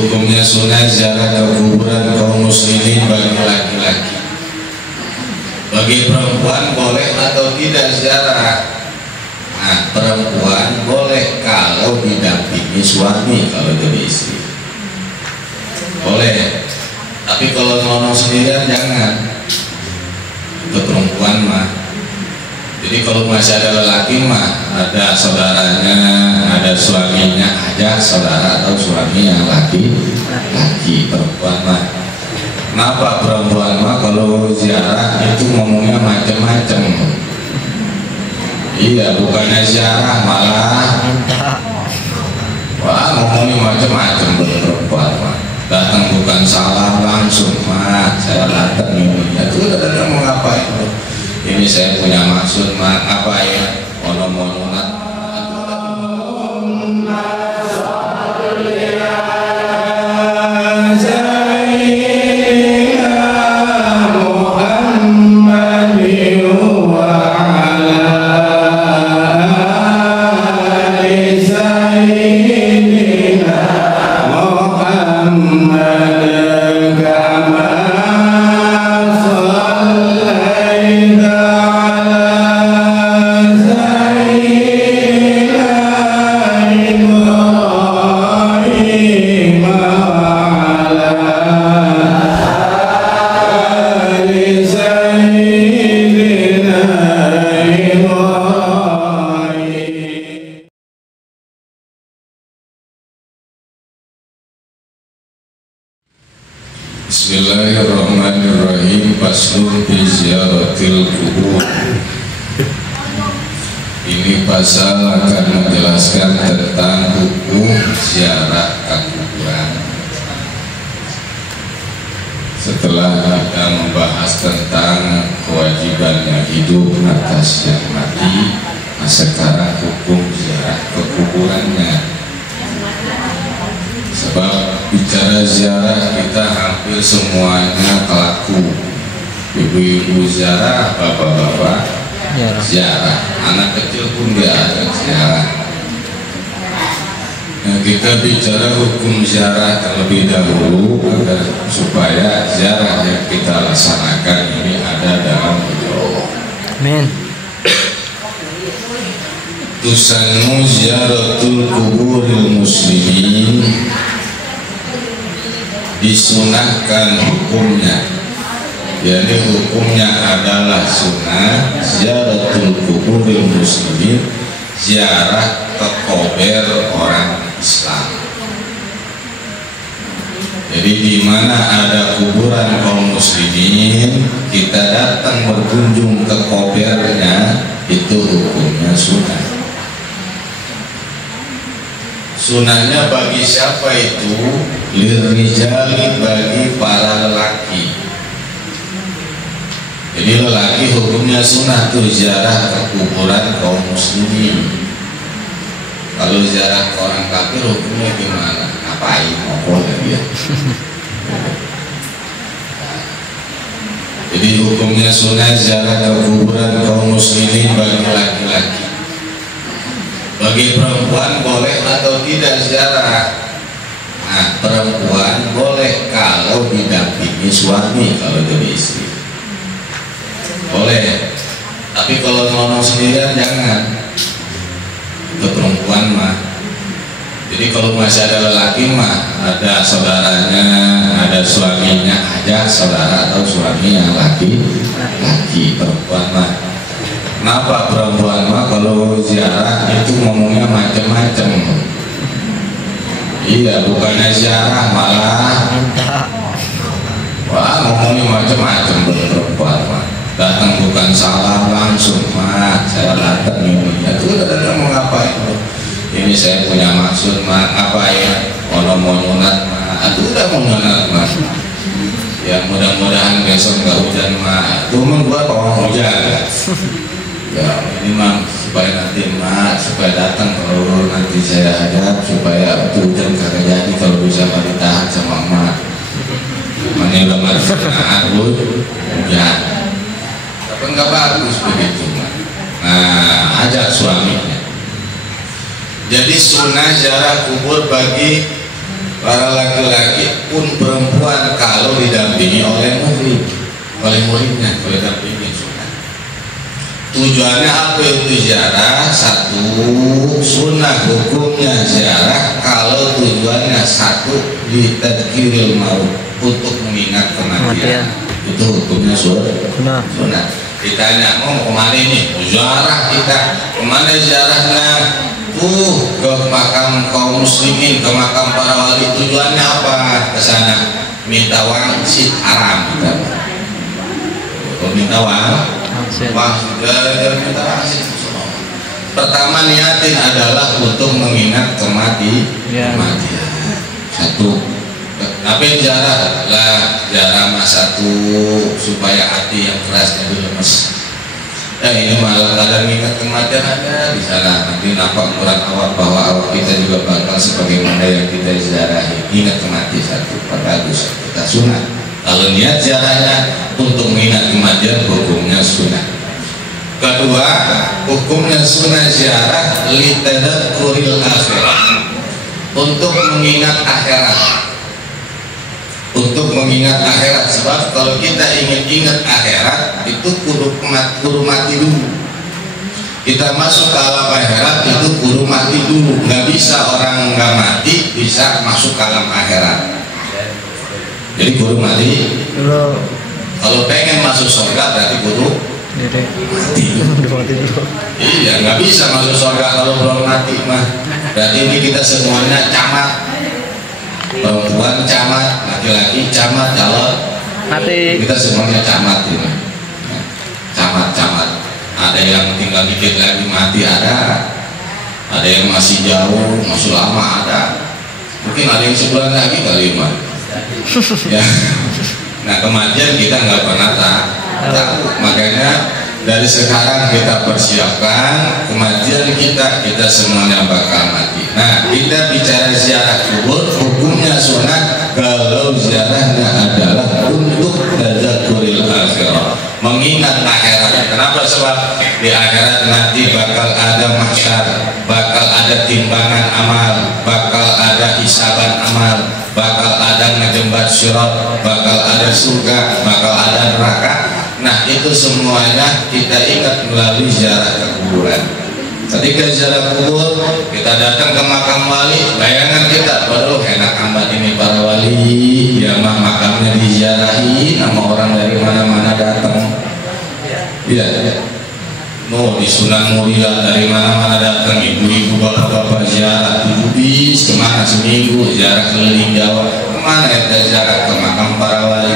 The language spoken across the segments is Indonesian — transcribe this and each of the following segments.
hukumnya sunnah ziarah ke kuburan kaum muslimin bagi laki-laki. Bagi perempuan boleh atau tidak ziarah? Nah, perempuan boleh kalau didampingi suami, kalau jadi istri boleh. Tapi kalau ngomong sendirian jangan. Untuk perempuan mah. Jadi kalau masih ada lelaki mah, ada saudaranya, ada suaminya, aja saudara atau suami yang laki. Perempuan mah. Kenapa perempuan mah kalau ziarah itu ngomongnya macam-macam? Iya, bukannya ziarah malah wah ngomongnya macam-macam. Perempuan mah datang bukan salam langsung, mah saya datang ini ya tuh datang mau ngapain? Ini saya punya maksud mah apa ya? Mono-mononan. Bismillahirrahmanirrahim. Faslun fi ziyaratil kubur. Ini pasal akan menjelaskan tentang hukum ziarah ke kuburan. Setelah kita membahas tentang kewajibannya hidup atas yang mati, nah sekarang hukum ziarah ke kuburannya. Sebab bicara ziarah kita hampir semuanya pelaku. Ibu-ibu ziarah, bapak-bapak ziarah, anak kecil pun dia ada ziarah. Nah, kita bicara hukum ziarah terlebih dahulu agar supaya ziarah yang kita laksanakan ini ada dalam ridho Allah. Amin. Tusannu ziyaratul kuburil muslimin, disunahkan hukumnya, jadi hukumnya adalah sunnah ziyaratul kuburil muslimin, ziarah ke kuburan orang Islam. Jadi di mana ada kuburan kaum muslimin, kita datang berkunjung ke kuburnya, itu hukumnya sunnah. Sunnahnya bagi siapa itu? Lirijali, bagi para lelaki. Jadi lelaki hukumnya sunnah tuh ziarah ke kuburan kaum muslimin. Kalau ziarah ke orang kafir hukumnya gimana? Ngapain? Boleh dia. Jadi hukumnya sunnah ziarah ke kuburan kaum muslimin bagi laki-laki. Bagi perempuan boleh atau tidak ziarah? Nah, perempuan boleh kalau didampingi suami, kalau jadi istri boleh. Tapi kalau ngomong sendirian jangan. Untuk perempuan mah. Jadi kalau masih ada lelaki mah, ada saudaranya, ada suaminya, aja saudara atau suami yang laki. Perempuan mah. Kenapa perempuan mah kalau ziarah itu ngomongnya macam-macam? Iya, bukannya ziarah malah wah ngomongnya macam-macam. Perempuan mah datang bukan salam langsung, mah saya datang ini ya tuh datang mau ngapain? Ini saya punya maksud mah apa ya? Mono-mononan mah itu udah mononan mah. Ya mudah-mudahan besok nggak hujan mah. Cuma gua pawang hujan. Ya ini mah supaya nanti mak supaya datang kalau nanti saya hadap supaya itu hujan kagak jadi, kalau bisa mah ditahan sama emak. Mana udah masuk hujan, tapi nggak bagus begitu mak. Nah ajak suaminya. Jadi sunnah ziarah kubur bagi para laki-laki pun perempuan kalau didampingi oleh murid, oleh muridnya, oleh dampingi sunnah. Tujuannya apa itu ziarah? Satu, sunnah hukumnya ziarah kalau tujuannya satu, ditadzkiril maut, untuk mengingat kematian. Itu hukumnya sunnah. Ditanya mau kemana nih? Ziarah kita. Kemana ziarahnya? Ke makam kaum muslimin, ke makam para wali. Tujuannya apa? Ke sana minta wangsit haram. Minta wangsit. Pertama niatin adalah untuk mengingat kematian. Satu. Tapi jarak lah, jarak mas satu supaya hati yang keras jadi lemes. Ini malah kadang ingat kematian ada di sana. Nanti nampak Quran awal bahwa awal kita juga bakal sebagaimana yang kita ziarahi. Ingat kematian satu, bagus kita sunnah. Kalau niat ziarahnya untuk mengingat kematian, hukumnya sunnah. Kedua, hukumnya sunnah ziarah litadzakuril akhirat, untuk mengingat akhirat. Untuk mengingat akhirat, sebab kalau kita ingin ingat akhirat itu kudu mati dulu. Kita masuk ke alam akhirat itu kudu mati dulu. Nggak bisa orang nggak mati bisa masuk ke alam akhirat. Jadi kudu mati. Kalau pengen masuk surga berarti kudu mati. Iya, nggak bisa masuk surga kalau belum mati mah. Berarti ini kita semuanya camat. Perempuan camat, laki-laki camat, calon mati. Kita semuanya camat ini. Camat. Ada yang tinggal dikit lagi mati ada yang masih jauh, masih lama ada. Mungkin ada yang sebulan lagi kali mah. Ya. Nah kematian kita nggak pernah tahu. Makanya dari sekarang kita persiapkan kematian kita semuanya bakal mati. Nah kita bicara ziarah kubur, hukumnya sunnah kalau ziarahnya adalah untuk tadzakuril akhirah, mengingat akhirat. Kenapa? Sebab di akhirat nanti bakal ada mahsyar, bakal ada timbangan amal, bakal ada hisaban amal, bakal ada ngejembat syirat, bakal ada surga, bakal ada neraka. Nah itu semuanya kita ingat melalui ziarah kuburan. Ketika ziarah kubur kita datang ke makam wali, bayangan kita, waduh enak amat ini para wali, ya mah makamnya diziarahi, nama orang dari mana-mana datang. Iya. No di Sunan Muria dari mana-mana datang, ibu-ibu bapak-bapak ziarah, bis kemana seminggu ziarah keliling Jawa, kemana kita ziarah ke makam para wali.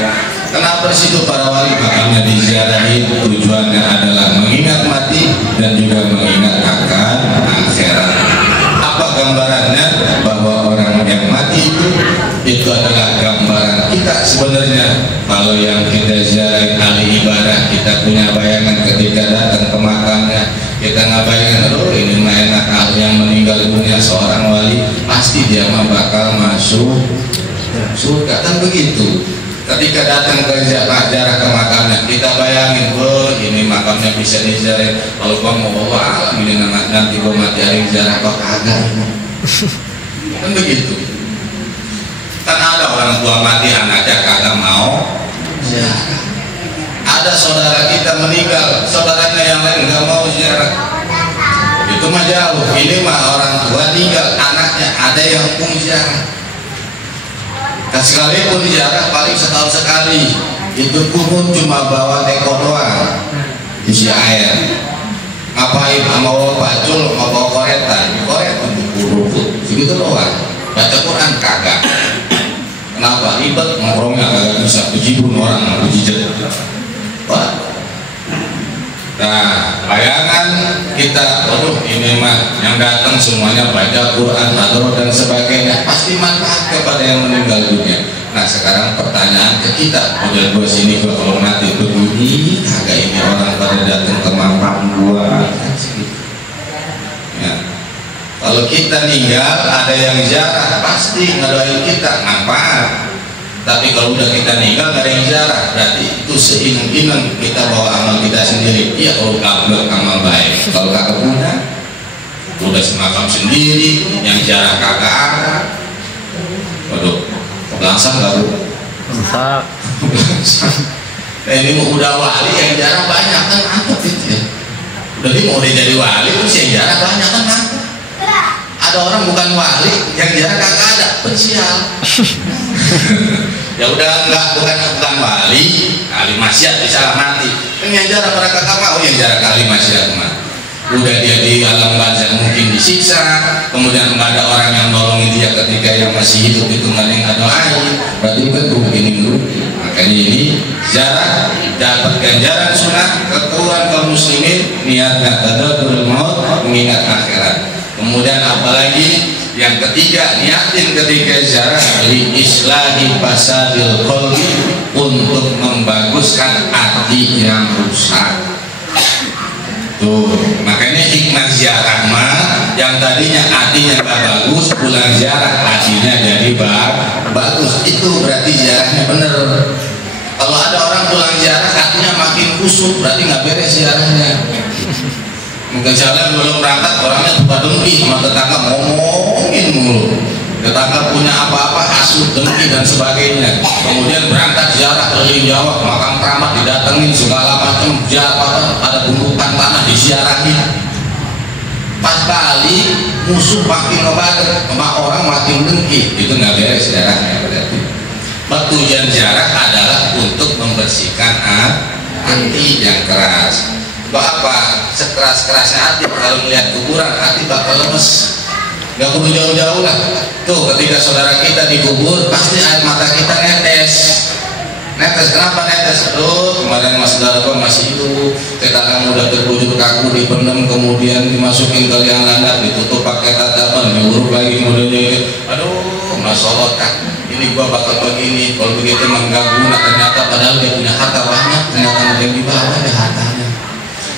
Kenapa situ para wali makamnya diziarahi? Tujuannya adalah mengingat mati dan juga mengingat akan akhirat. Apa gambarannya? Bahwa orang yang mati itu adalah gambaran kita sebenarnya. Kalau yang kita ziarahi ahli ibadah, kita punya bayangan ketika datang ke makamnya, kita nggak bayangkan, oh ini mah enak, ahli yang meninggal dunia seorang wali pasti dia mah bakal masuk surga, kan begitu. Ketika datang ke ziarah ke makamnya, kita bayangin, oh ini makamnya bisa diziarahin. Kalau gua mau bawa alam ini nanti gua mati hari ziarah kok kagak. Kan begitu. Kan ada orang tua mati anaknya kagak mau ziarah. Ada saudara kita meninggal, saudaranya yang lain nggak mau ziarah. Itu mah jauh. Ini mah orang tua meninggal, anaknya ada yang pun ziarah. Dan sekalipun ziarah paling setahun sekali, itu pun cuma bawa teko doang, isi air. Ngapain? Mau pacul, mau bawa koretan untuk rumput, segitu doang. Baca Quran kagak. Kenapa? Ribet ngomongnya kagak bisa, bejibun orang, bejijat. Nah, bayangan kita, waduh ini mah yang datang semuanya baca Quran, tadarus dan sebagainya, pasti manfaat kepada yang meninggal dunia. Nah sekarang pertanyaan ke kita, udah gua sini gua kalau mati begini, kagak ini orang pada datang ke makam gua. Ya. Kalau kita meninggal ada yang ziarah, pasti ngedoain kita, manfaat. Tapi kalau udah kita meninggal gak ada yang ziarah, berarti itu seinginan kita bawa amal kita sendiri. Iya kalau gak amal baik, kalau kagak punya udah semakam sendiri, yang ziarah kagak ada. belangsang nggak bu? Rusak. Nah, ini mau udah wali yang jarang banyak kan mantap itu ya. Udah ini mau dia jadi wali terus yang jarang banyak kan mantap. Ada orang bukan wali yang jarang kagak ada pensial. Ya udah enggak bukan wali, kali maksiat bisa mati. Yang jarang mereka kagak mau yang jarang kali maksiat mati. Udah dia di alam barzakh mungkin disiksa, kemudian nggak ada orang yang nolongin dia ketika yang masih hidup itu nggak ada yang doain, berarti kan begini dulu. Makanya ini ziarah dapat ganjaran sunnah, keturunan kaum muslimin niatnya tadabbur maut, mengingat akhirat. Kemudian apalagi yang ketiga, niatin ketika ziarah li islahi fasadil qalbi, untuk membaguskan hati yang rusak. Tuh, makanya hikmah ziarah mah yang tadinya hatinya gak bagus, pulang ziarah hatinya jadi bagus. Itu berarti ziarahnya bener. Kalau ada orang pulang ziarah hatinya makin kusut, berarti nggak beres ziarahnya. Mungkin jalan belum berangkat orangnya buka dengki sama tetangga, ngomongin mulu. Tetangga punya apa-apa hasut, dengki dan sebagainya. Kemudian berangkat ziarah keliling Jawa, makam keramat didatengin segala macam, ziarah ada gundukan tanah disiarahin. Pas kali musuh makin ngebadar, sama orang makin dengki, itu nggak beres ziarahnya berarti. Tujuan ziarah adalah untuk membersihkan hati yang keras. Apa? Sekeras-kerasnya hati kalau melihat kuburan hati bakal lemes. Gak perlu jauh-jauh lah. Tuh ketika saudara kita dikubur pasti air mata kita netes. Kenapa netes? Aduh kemarin mas saudara gua masih hidup, sekarang udah terbujur kaku, dipendam, kemudian dimasukin ke liang landak, ditutup pakai tatapan, diuruk lagi modelnya. Aduh masalah kan ini gua bakal begini, kalau begitu mengganggu. Nah ternyata padahal dia punya harta banyak, ternyata ada yang di bawah ada hartanya.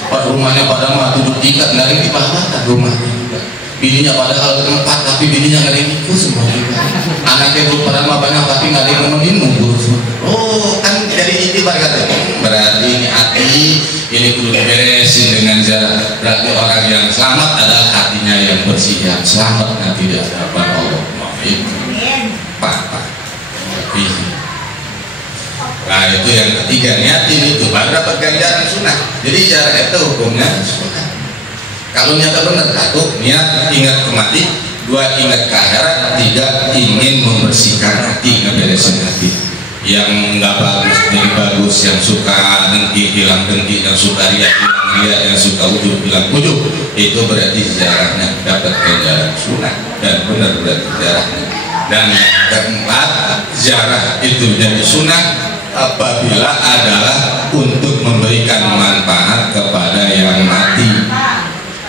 Rumahnya pada mah 7 tingkat, nggak ada yang di bawah kan rumahnya juga. Bininya padahal 4, tapi bininya nggak ada yang ikut semua juga. Anaknya tuh pada mah banyak, tapi nggak ada yang nemenin nunggu semua. Oh kan jadi ini berarti ini hati ini perlu diberesin dengan ziarah. Berarti orang yang selamat adalah hatinya yang bersih, yang selamat nanti di hadapan Allah. Nah itu yang ketiga, niatin itu baru dapat ganjaran sunnah. Jadi ziarah itu hukumnya sunnah. Kalau niatnya benar, 1 niat ingat kemati, 2 ingat ke akhirat, 3 ingin membersihkan hati, ngeberesin hati. Yang nggak bagus jadi bagus, yang suka dengki hilang dengki, yang suka riak hilang riak, yang suka ujub hilang ujub. Itu berarti ziarahnya dapat ganjaran sunnah dan benar berarti ziarahnya. Dan yang keempat, ziarah itu jadi sunnah apabila adalah untuk memberikan manfaat kepada yang mati.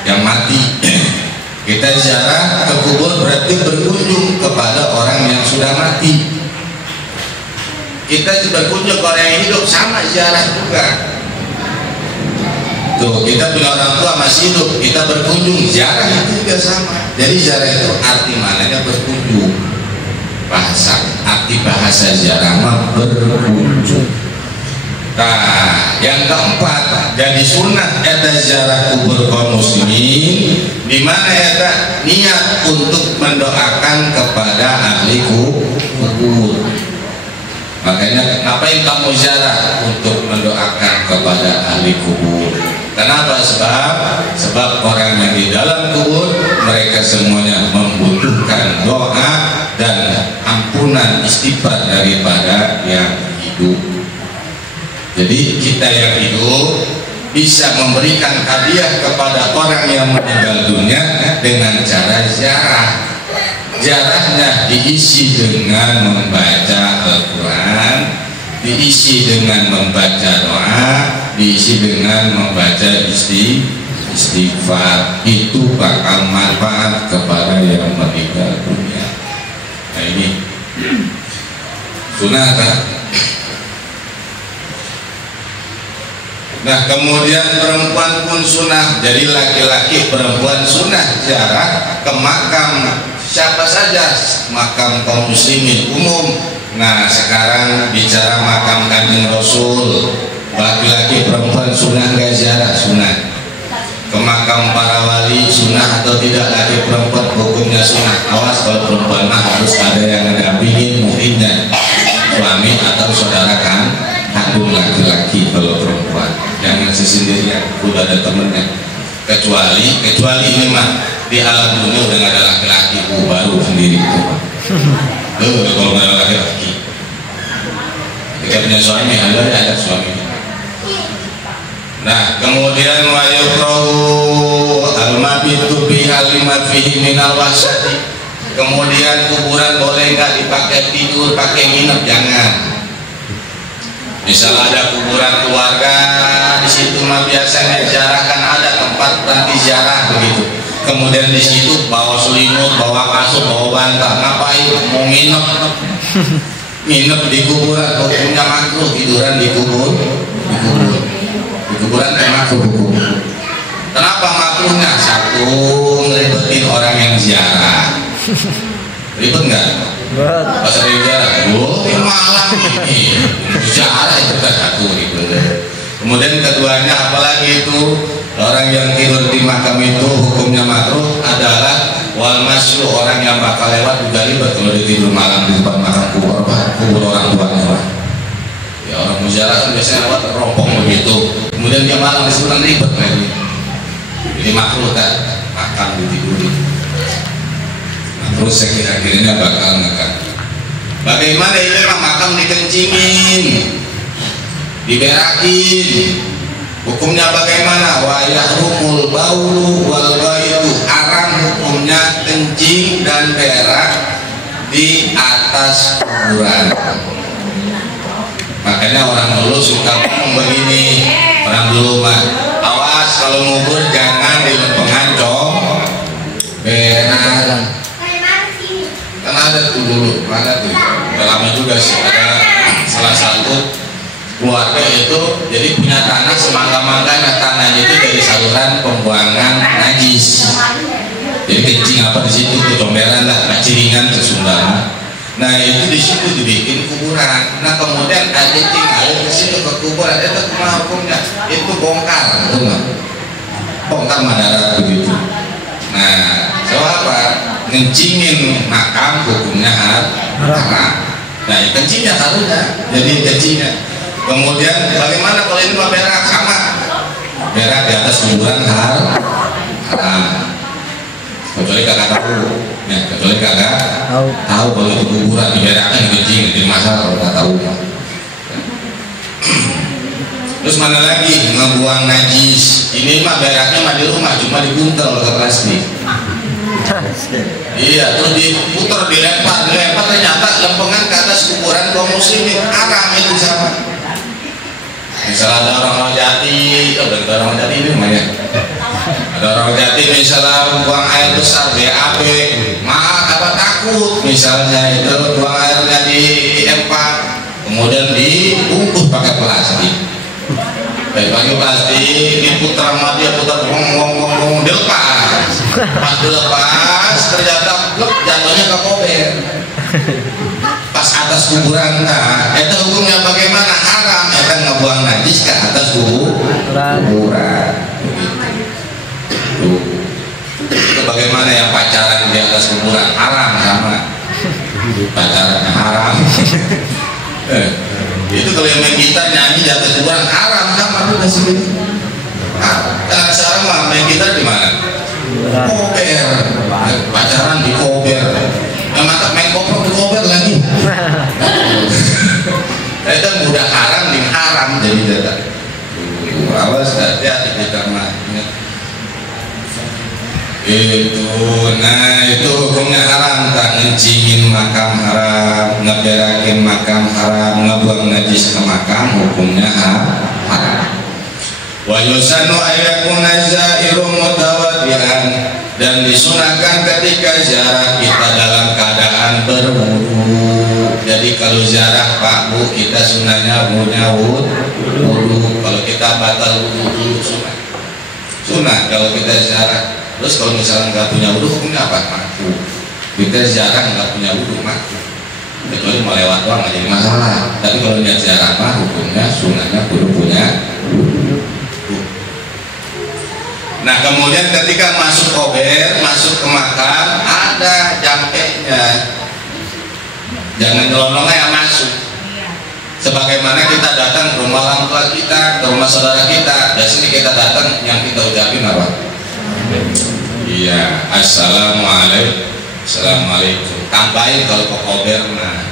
Yang mati kita ziarah ke kubur berarti berkunjung kepada orang yang sudah mati. Kita berkunjung ke orang yang hidup, sama ziarah juga. Tuh kita punya orang tua masih hidup, kita berkunjung, ziarah juga sama. Jadi ziarah itu arti maknanya berkunjung. Arti bahasa ziarah mah berkunjung. Nah, yang keempat jadi sunnah eta ziarah kubur kaum muslimin, di mana eta niat untuk mendoakan kepada ahli kubur. Makanya ngapain kamu ziarah? Untuk mendoakan kepada ahli kubur. Kenapa? Sebab orang yang di dalam kubur mereka semuanya membutuhkan doa dan ampunan istighfar daripada yang hidup. Jadi kita yang hidup bisa memberikan hadiah kepada orang yang meninggal dunia dengan cara ziarah. Ziarahnya diisi dengan membaca Al-Quran, diisi dengan membaca doa, diisi dengan membaca istighfar. Itu bakal manfaat kepada yang meninggal dunia. Nah ini sunnah kan? Nah kemudian perempuan pun sunnah. Jadi laki-laki perempuan sunnah ziarah ke makam siapa saja, makam kaum muslimin umum. Nah sekarang bicara makam Kanjeng Rasul, laki-laki perempuan sunnah nggak ziarah? Sunnah. Ke makam para wali sunnah atau tidak? Laki perempuan hukumnya sunnah. Awas kalau perempuan mah harus ada yang mendampingin muhidnya. laki-laki. Kalau perempuan jangan sendirian, udah ada temennya. Kecuali ini mah di alam dunia udah nggak ada laki-laki, baru sendiri itu mah. Kalau nggak ada laki-laki, ketika punya suami ada suami. Nah, kemudian wa yukrahu al-mabitu bi alimat fihi minal wasati. Kemudian kuburan boleh nggak dipakai tidur, pakai nginep? Jangan. Misal ada kuburan keluarga di situ mah biasanya ziarahkan, ada tempat nanti ziarah begitu. Kemudian di situ bawa selimut, bawa kasur, bawa bantal, ngapain? Mau nginep? Nginep di kuburan, hukumnya makruh. Tiduran di kuburan makruh hukum. Kenapa makruhnya? Satu, ngeribetin orang yang ziarah. Ribet nggak? Pas ada ziarah, malam ini ziarah itu kan satu ribet. Kemudian keduanya, apalagi itu orang yang tidur di makam itu hukumnya makruh adalah wal masyu, orang yang bakal lewat juga ribet kalau dia tidur malam di depan makam kubur orang tuanya. Ya orang muziarah kan biasanya lewat rompong begitu, kemudian dia malam di sebelah ribet lagi. Jadi makruh kan makam ditidurin. Terus saya kira-kiranya bakal ngekang. Bagaimana ini mah makam dikencingin, diberakin, hukumnya bagaimana? Wa yahrumul baulu wal ghaitu, haram hukumnya kencing dan berak di atas kuburan. Makanya orang dulu suka ngomong begini, orang dulu mah, awas kalau ngubur jangan di lempengan berak. Kan ada tuh dulu, ada tuh, udah lama juga sih, ada salah satu keluarga itu jadi punya tanah semangga-mangganya, tanahnya itu dari saluran pembuangan najis. Jadi kencing apa di situ tuh comberan lah, ciringan ke Sunda. Nah itu di situ dibikin kuburan. Nah kemudian ada tinggal ke situ ke kuburan, itu kemana hukumnya? Itu bongkar, itu nggak? Bongkar Madara begitu. Nah, so apa? Ngencingin makam hukumnya haram. Nah, kencingnya harusnya, jadi kencingnya. Kemudian bagaimana kalau ini mah berak? Sama, berak di atas kuburan haram. Kecuali kakak tahu, ya, kecuali kakak tahu kalau itu kuburan diberakkan kencing, jadi masalah kalau nggak tahu. Terus mana lagi ngebuang najis? Ini mah beraknya mah di rumah, cuma dibuntel ke plastik. Iya, terus diputar, dilempar ternyata lempengan ke atas kuburan kaum muslimin, haram itu sama. Misalnya ada orang Jati, ada orang Jati ini namanya. Ada orang Jati misalnya buang air besar BAB, maaf apa takut misalnya itu buang airnya di empang, kemudian dibungkus pakai plastik. Pakai plastik, diputar sama dia, putar ngomong dilepas. Pas dilepas ternyata jatuhnya ke kober. Pas atas kuburan, nah itu hukumnya bagaimana? Haram, itu ngebuang najis ke atas kuburan. Itu bagaimana yang pacaran di atas kuburan? Haram sama. Pacaran haram. Itu kalau yang kita nyanyi di atas kuburan haram sama juga sih. Karena sekarang mah main kita di mana? Kober, pacaran di kober. Yang mantap main koper di kober lagi. Itu mudah haram di haram jadi data. Awas hati-hati kita mah. Itu hukumnya haram, tak ngencingin makam haram, ngeberakin makam haram, ngebuang najis ke makam hukumnya haram. Wa yusanu ayakuna zairu mutawadian, dan disunahkan ketika ziarah kita dalam keadaan berwudu. Jadi kalau ziarah Pak Bu kita sunahnya punya wudu. Kalau kita batal wudu sunah kalau kita ziarah. Terus kalau misalnya nggak punya wudu hukumnya apa? Makruh. Kita ziarah nggak punya wudu makruh. Kecuali mau lewat doang nggak jadi masalah. Tapi kalau niat ziarah mah hukumnya sunahnya kudu punya wudu. Nah kemudian ketika masuk kober, masuk ke makam ada jampeknya. Jangan nyelonongnya yang masuk. Sebagaimana kita datang ke rumah orang tua kita, ke rumah saudara kita, biasanya kita datang yang kita ucapin apa? Iya, assalamualaikum. Assalamualaikum. Tambahin kalau ke kober mah.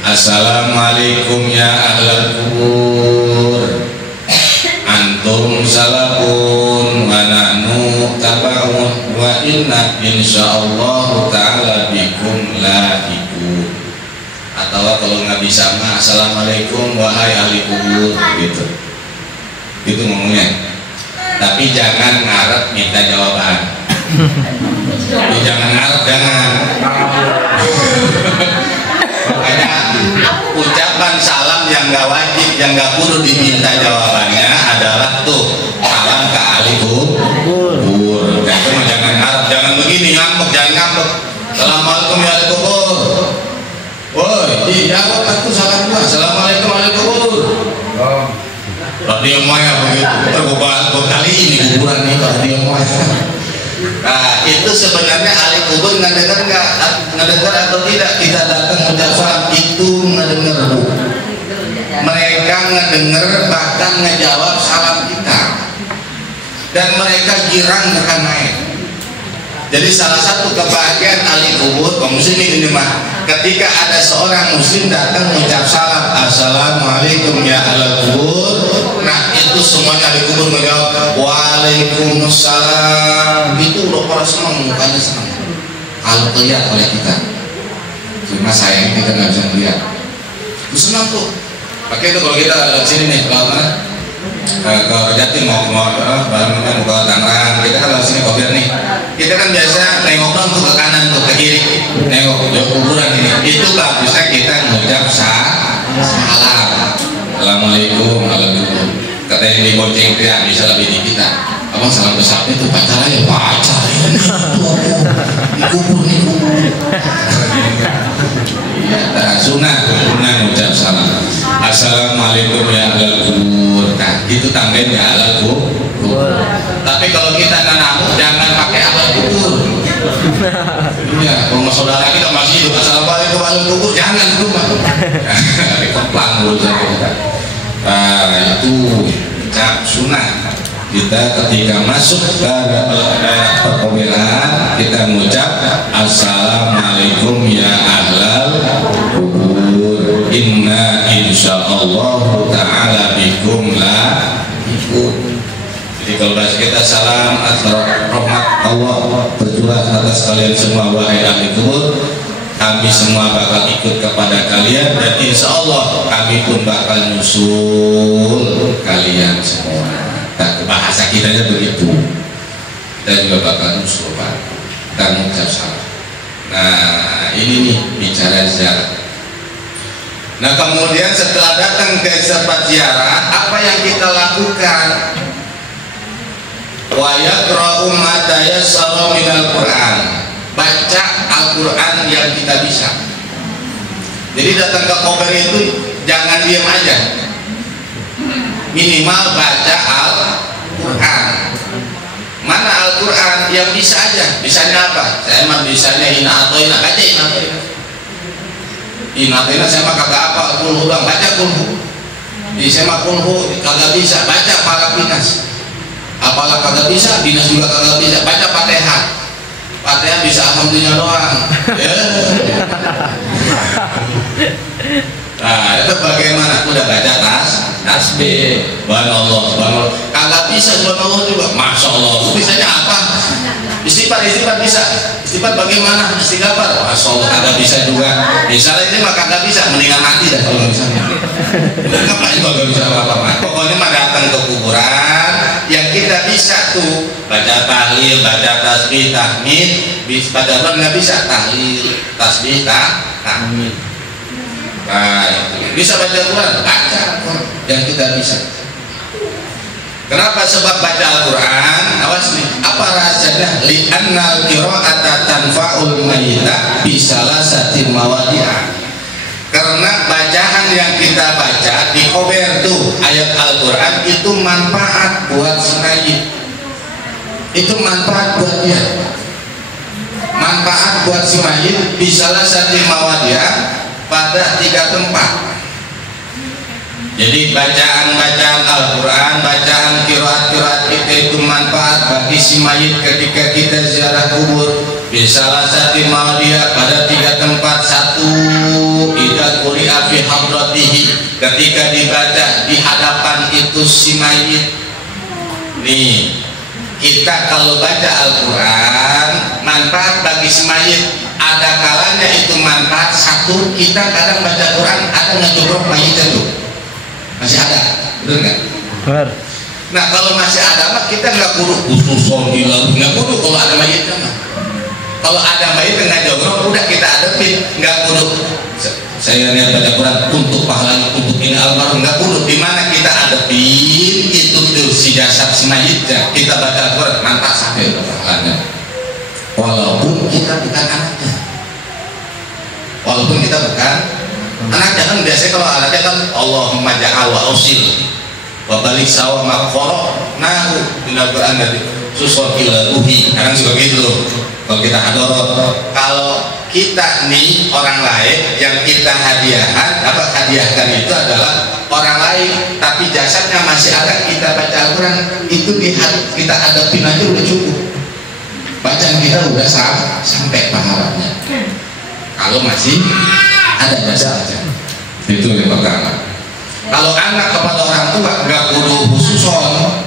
Assalamualaikum ya ahlal kubur. Antum salafun wa nahnu tabaun wa inna insyaallah ta'ala bikum lahiqun. Atau kalau nggak bisa mah assalamualaikum wahai ahli kubur gitu. Itu ngomongnya. Tapi jangan ngarep minta jawaban. Jangan ngarep, jangan. Makanya ucapan salam yang nggak wajib, yang nggak perlu diminta jawabannya adalah tuh salam ke ahli kubur. Jangan ngarep, jangan begini ngambek, jangan ngambek. Assalamualaikum ya ahli kubur. Woi, dijawab aku salam gua. Assalamualaikum warahmatullahi wabarakatuh. Radio Maya begitu. Tergobal kali ini kuburan nih Radio Maya. Nah, itu sebenarnya ahli kubur ngedengar nggak? Ngedengar atau tidak? Kita datang ucap salam itu ngedengar bu. Mereka ngedengar bahkan ngejawab salam kita. Dan mereka girang bukan main. Jadi salah satu kebahagiaan ahli kubur kaum muslimin ini mah, ketika ada seorang muslim datang mengucap salam assalamualaikum ya ahlal kubur, nah itu semuanya ahli kubur menjawab waalaikumsalam. Itu udah para senang, mukanya senang kalau terlihat oleh kita. Cuma sayang kita nggak bisa melihat. Itu senang tuh. Pakai itu kalau kita lihat sini nih, kalau mana ke Jatim mau ke Tangerang, kita kan lewat sini kober nih. Kita kan biasa nengok dong tuh ke kanan tuh ke kiri, nengok jauh kuburan ini. Itu bagusnya kita mengucap salam. Assalamualaikum warahmatullahi. Katanya di bonceng dia bisa lebih di kita. Abang salam besar itu pacar ya pacar ya. Kubur nih kubur. Iya, sunnah mengucap salam. Assalamualaikum ya ahlal kubur. Nah, itu tambahin ya ahlal kubur. Tapi kalau kita nggak nabuk, jangan pakai ahlal kubur. Iya, kalau saudara kita masih hidup, assalamualaikum ahlal kubur, jangan itu mah. Dikeplang urusan kita. Nah, itu ucap sunnah. Kita ketika masuk ke perkuburan, kita mengucap assalamualaikum ya ahlal kubur, inna insyaallah ta'ala bikum lahiqun. Jadi kalau bahasa kita salam rahmat Allah bercurah atas kalian semua wahai ahli kubur, kami semua bakal ikut kepada kalian dan insya Allah kami pun bakal nyusul kalian semua. Bahasa kitanya begitu. Kita juga bakal nyusul Pak, dan mengucap salam. Nah ini nih bicara ziarah. Nah kemudian setelah datang ke tempat ziarah, apa yang kita lakukan? Wa yaqra'u ma tayassara minal Qur'an. Baca Al-Quran yang kita bisa. Jadi datang ke kober itu jangan diam aja. Minimal baca Al-Quran. Mana Al-Quran yang bisa aja? Bisanya apa? Saya mah bisanya ina atau ina. Baca ina atau ina. Ina atau ina saya mah kagak apa. Kulhu bang, baca kulhu. Jadi saya mah kulhu kagak bisa. Baca Falaq-Nas. Apalah kagak bisa, dinas juga kagak bisa. Baca Fatihah. Fatihah bisa alhamdulillah doang. Nah itu bagaimana? Udah baca tasbih, subhanallah, kagak bisa subhanallah juga, masya Allah. Bisanya apa? Istighfar bisa. Istighfar bagaimana? Istighfar, masya Allah kagak bisa juga. Misalnya ini mah kagak bisa, mendingan mati dah kalau misalnya. Ngapain kagak bisa apa-apa? Pokoknya mah datang ke kuburan yang kita bisa tuh baca tahlil, baca tasbih, tahmid. Pada orang nggak bisa tahlil, tasbih, tahmid. Nah, bisa baca Al-Quran, baca Al-Quran yang kita bisa. Kenapa? Sebab baca Al-Quran, awas nih, apa rahasianya? Li'annal qira'ata tanfa'ul mayyita bisalasati mawadi'ah. Karena bacaan yang kita baca di kober tuh ayat Al-Quran itu manfaat buat si mayit. Itu manfaat buat dia. Manfaat buat si mayit bisalasati mawadi'ah pada 3 tempat. Jadi bacaan-bacaan Al-Quran, bacaan qiraat-qiraat kita itu manfaat bagi si mayit ketika kita ziarah kubur. Bisalah satu dia pada 3 tempat. 1, idza quri'a fi hadratihi, ketika dibaca di hadapan itu si mayit. Nih, kita kalau baca Al-Quran manfaat bagi si mayit. Ada kalanya itu manfaat. 1, kita kadang baca Quran ada ngejogrok mayit itu. Masih ada, betul nggak? Benar. Nah kalau masih ada mah kita nggak kudu khususon hilang, nggak kudu kalau ada mayit mah. Kalau ada mayit nggak jogrok, udah kita adepin, nggak kudu. Saya lihat baca Quran untuk pahalanya, untuk ini almarhum, nggak kudu. Di mana kita adepin itu tuh si jasad si mayitnya, kita baca Quran mantas sampai pahalanya. Walaupun kita bukan anaknya, walaupun kita bukan anaknya, kan biasanya kalau anaknya kan Allahumma ja'al wa usil wa balik sawa maqfara nahu bila Quran dari susul ila ruhi, kadang suka gitu loh. Kalau kita hadorot, kalau kita nih orang lain yang kita hadiahkan itu adalah orang lain, tapi jasadnya masih ada, kita baca Al-Quran itu kita hadapin aja udah cukup. Bacaan kita udah sampai pahalanya. Kalau masih ada jasa aja, itu yang pertama. Kalau anak kepada orang tua nggak kudu khususon.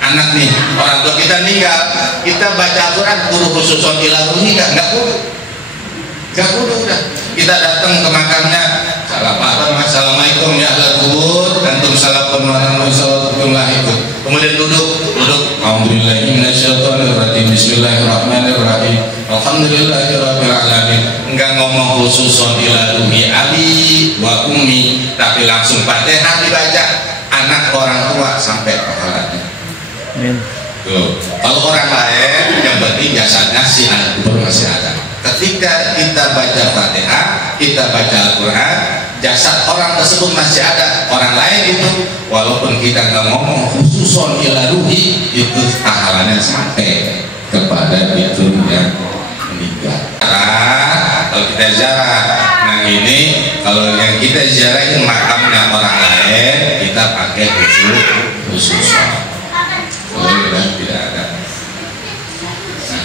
Anak nih, orang tua kita meninggal, kita baca Al-Quran kudu khususon ilaruhi nggak kudu udah. Kita datang ke makamnya, assalamualaikum ya ahlal kubur, antum salapun wa rahmatullahi wabarakatuh. Kemudian duduk. Alhamdulillahi minasyaitonirrajim, bismillahirrahmanirrahim, alhamdulillahirabbil alamin. Enggak ngomong khususon ila ruhi abi wa ummi, tapi langsung Fatihah dibaca, anak orang tua sampai pahalanya. Tuh. Kalau orang lain yang penting jasadnya si anak kubur masih ada. Ketika kita baca Fatihah, kita baca Al-Quran, jasad orang tersebut masih ada. Orang lain itu walaupun kita nggak ngomong khususon ila ruhi, itu pahalanya sampai kepada itu yang meninggal. Kalau kita ziarah, nah ini kalau yang kita ziarahin makamnya orang lain, kita pakai khususon. Kalau tidak ada,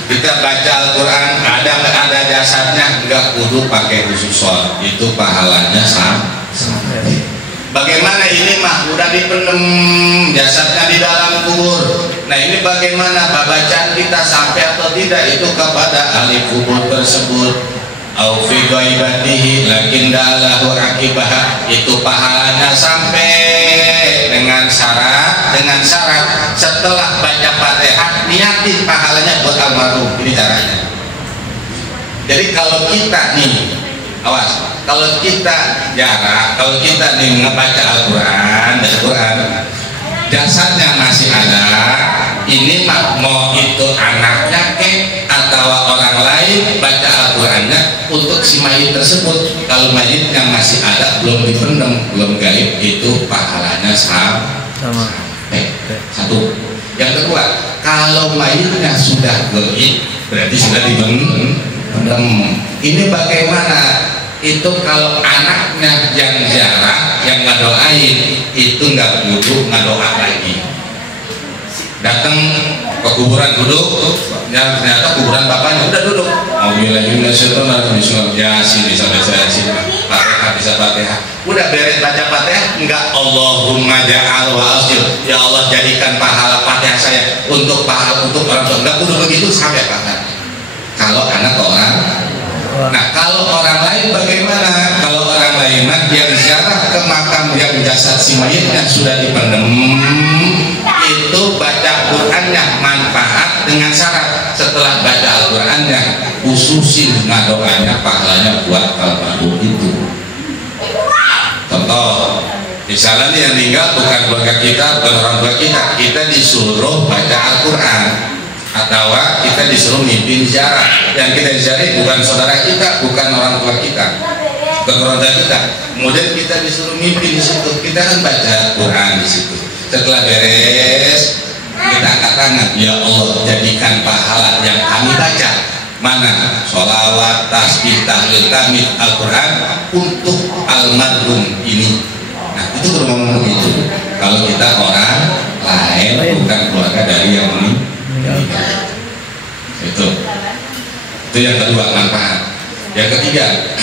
kita baca Al-Quran ada jasadnya, nggak kudu pakai khususon, itu pahalanya sampai. Bagaimana ini mah udah dipendem jasadnya di dalam kubur. Nah ini bagaimana bacaan kita sampai atau tidak itu kepada ahli kubur tersebut. Au fi ghaibatihi lakin dalahu akibah, itu pahalanya sampai dengan syarat setelah baca Fatihah niatin pahalanya buat almarhum. Ini caranya. Jadi kalau kita nih, awas, kalau kita jarak, kalau kita nih ngebaca Al-Quran, jasadnya masih ada, ini mau itu anaknya atau orang lain baca Al-Qurannya untuk si mayit tersebut. Kalau mayitnya masih ada, belum dipendam, belum gaib, itu pahalanya sama. Satu. Yang kedua, kalau mayitnya sudah gaib, berarti sudah dipendam. Ini bagaimana? Itu kalau anaknya yang ziarah, yang ngadoain, itu nggak butuh ngadoa lagi. Datang ke kuburan duduk, ya ternyata kuburan bapaknya udah duduk. Ya sini sampai saya sini, Fatihah bisa Fatihah. Udah beres baca Fatihah, enggak Allahumma ja'al wa asil. Ya Allah jadikan pahala Fatihah saya untuk pahala untuk orang tua. Enggak kudu begitu sampai pahala. Kalau anak orang. Nah kalau orang lain bagaimana? Kalau orang lain yang ziarah ke makam yang jasad si mayitnya sudah dipendem, itu baca Qurannya manfaat dengan syarat setelah baca Al-Qurannya khususin ngadoanya pahalanya buat almarhum itu. Contoh, misalnya yang meninggal bukan keluarga kita, bukan orang tua kita, kita disuruh baca Al-Quran atau kita disuruh mimpin ziarah. Yang kita ziarah bukan saudara kita, bukan orang tua kita, bukan keluarga kita. Kemudian kita disuruh mimpin di situ, kita kan baca Quran di situ. Setelah beres, kita angkat tangan, ya Allah jadikan pahala yang kami baca, mana sholawat, tasbih, tahlil, tahmid, Al-Quran untuk almarhum ini. Nah itu itu ngomong begitu. Kalau kita orang lain bukan keluarga dari yang meninggal. Itu yang kedua, manfaat. Yang ketiga,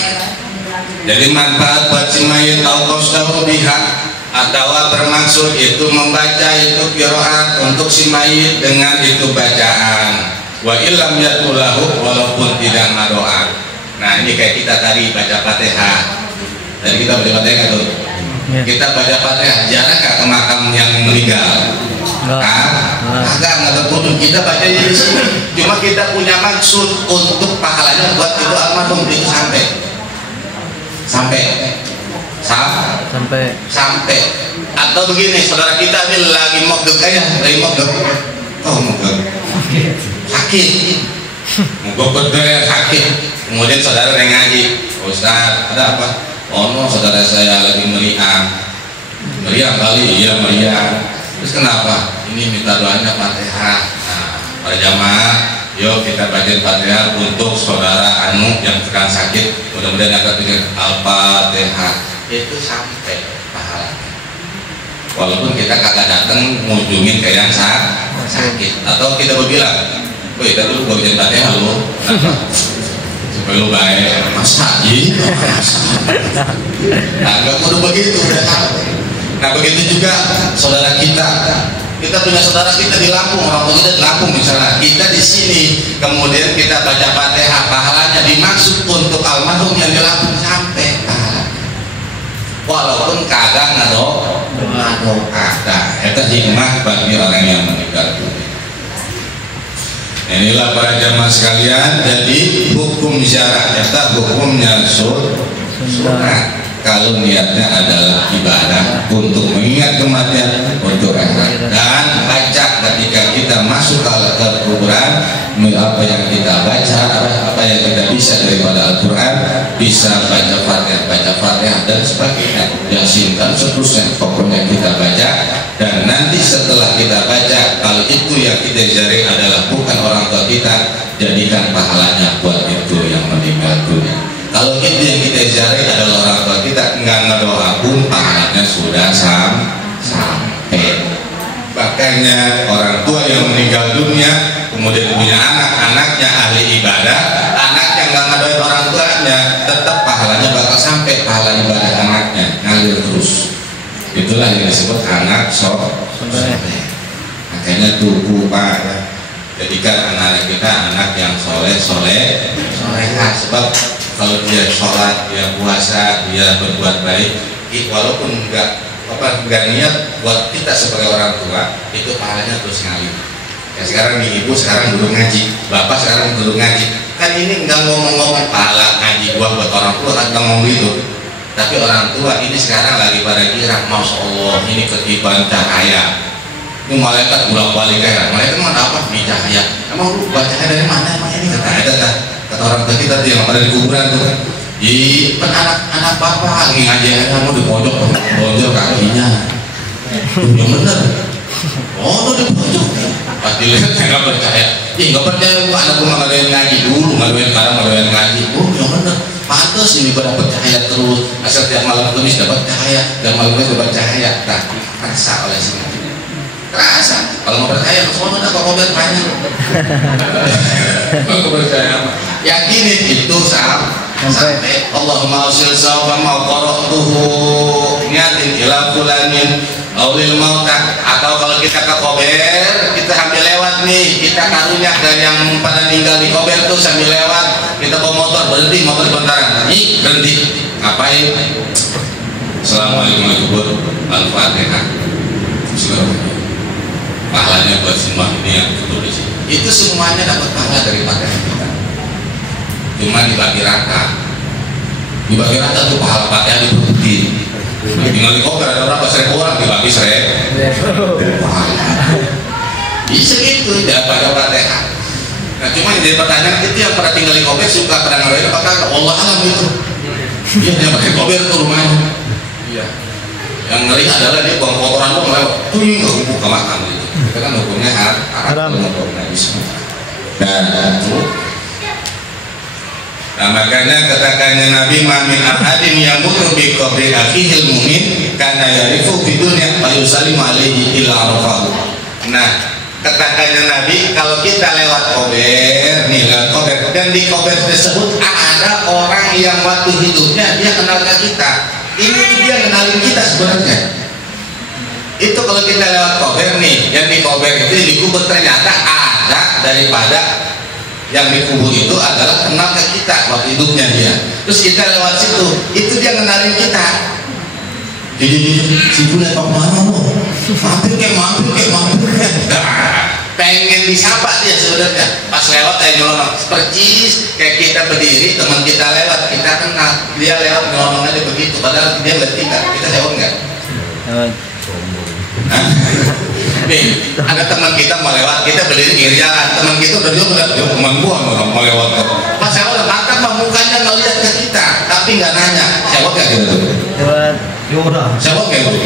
jadi manfaat buat si mayit atau qasdahu biha, atau bermaksud itu membaca itu qiraat untuk si mayit dengan itu bacaan. Wa illam yaqulahu, walaupun tidak madoa. Nah ini kayak kita tadi baca Fatihah. Tadi kita baca Fatihah tuh. Kita baca Fatihah, jarang gak ke makam yang meninggal? Agak terputus. Kita baca di sini. Cuma kita punya maksud untuk pahalanya buat itu almarhum itu sampai. Atau begini, saudara kita ini lagi mogok sakit, mogok bedanya sakit. Kemudian saudara yang ngaji, Ustaz ada apa? Oh no, saudara saya lagi meriang kali, iya meriang. Terus kenapa? Ini minta doanya Fatihah. Nah, para jamaah, yuk kita baca Fatihah untuk saudara anu yang sedang sakit. Mudah-mudahan akan pikir Al-Fatihah. Itu sampai pahalanya. Walaupun kita kagak datang ngunjungin ke yang sakit, atau kita berbilang, woi kita dulu baca Fatihah lu, supaya lu baik. Masa nah nggak perlu begitu. Nah begitu juga saudara kita punya saudara kita di Lampung, orang tua kita di Lampung misalnya, kita di sini, kemudian kita baca Fatihah, pahalanya dimaksud untuk almarhum yang di Lampung sampai pahalanya. Walaupun kadang ada, itu hikmah bagi orang yang meninggal dunia. Inilah para jamaah sekalian, jadi hukum ziarah kita hukumnya sunnah. Kalau niatnya adalah ibadah untuk mengingat kematian, untuk akhirat, dan baca ketika kita masuk ke kuburan, apa yang kita baca, apa yang kita bisa daripada Al-Quran, bisa baca Fatihah dan sebagainya, Yasin dan seterusnya, pokoknya kita baca. Dan nanti setelah kita baca, kalau itu yang kita jari adalah bukan orang tua kita, jadikan pahalanya buat itu yang meninggal dunia. Kalau itu yang kita jari adalah orang tua kita, enggak ngedoa pun pahalanya sudah sampai. Makanya orang tua yang meninggal dunia kemudian punya anak-anaknya ahli ibadah, anaknya enggak ngedoain orang tuanya, tetap pahalanya bakal sampai, pahala ibadah anaknya ngalir terus. Itulah yang disebut anak soleh. Makanya tubuh Pak, jadikan anak kita anak yang solehah. Sebab kalau dia sholat, dia puasa, dia berbuat baik, walaupun enggak niat buat kita sebagai orang tua, itu pahalanya terus ngalir. Ya sekarang nih ibu sekarang dulu ngaji, bapak sekarang dulu ngaji, kan ini enggak ngomong-ngomong pahala ngaji gua buat orang tua, kan enggak ngomong itu. Tapi orang tua ini sekarang lagi pada girang, masya Allah ini ketiban cahaya. Ini malaikat bolak-balik kayak, malaikat mana apa? Ini cahaya. Emang lu baca cahaya dari mana? Emang ini kata orang tua kita yang pada di kuburan tuh kan, anak bapak lagi ngaji kamu di pojok kakinya, yang bener. Oh tuh di pojok, pas dilihat saya nggak percaya, nggak percaya gua anak gua nggak ada yang ngaji dulu, nggak ada yang sekarang nggak ada yang ngaji. Oh yang bener, pantas ini pada percaya terus, asal tiap malam tumis dapat cahaya, dan malam dapat cahaya, tapi rasa oleh semua. Terasa, kalau mau percaya, semua udah kok kober banyak. Kalau percaya apa? Yakinin itu sampai Allahumma usil sawfa ma qara'tuhu niatin ila fulanin aulil mauta. Atau kalau kita ke kober, kita sambil lewat nih, kita karunya ke yang pada tinggal di kober tuh sambil lewat, kita bawa motor berhenti, motor bentaran, berhenti, ngapain? Assalamualaikum warahmatullahi wabarakatuh. Al-Fatihah. Pahalanya buat semua ini yang tertulis itu semuanya dapat pahala daripada kita, cuma dibagi rata tuh pahala Fatihah dibagi. Tinggal di koper ada berapa 1000 orang dibagi 1000 pahala bisa gitu, tidak pada Fatihah. Nah cuma yang jadi pertanyaan itu yang pada tinggal di koper suka pada ngapain apakah Allah alam itu dia yang pakai koper tuh rumahnya. Iya, yang ngeri adalah dia buang kotoran doang lewat tuh nggak buka makam gitu. Itu kan hukumnya haram, hukumnya Islam. Dan Nah, makanya katakannya Nabi mamin ahadin yang butuh bi qabri akhihil mu'min karena yarifu fi dunya fa yusallimu alaihi illa arafahu. Nah, katakannya Nabi kalau kita lewat kober nih, lewat kober, dan di kober tersebut ada orang yang waktu hidupnya dia kenal kita, ini dia kenalin kita sebenarnya. Itu kalau kita lewat kober nih, yang di kober itu dikubur ternyata ada daripada yang dikubur itu adalah kenal ke kita waktu hidupnya dia. Terus kita lewat situ, itu dia kenalin kita. Jadi si bule Pak mana lo? Mampir ke. Pengen disapa dia sebenarnya. Pas lewat kayak nyolong, percis kayak kita berdiri, teman kita lewat, kita kenal. Dia lewat nyolong aja begitu. Padahal dia lihat kita lewat nggak? Nih, ada teman kita mau lewat, kita berdiri pinggir jalan, teman kita udah teman gua mau lewat. Pas saya udah makan, mukanya nggak lihat ke kita, tapi nggak nanya, sewot nggak gitu? Sewot nggak gitu?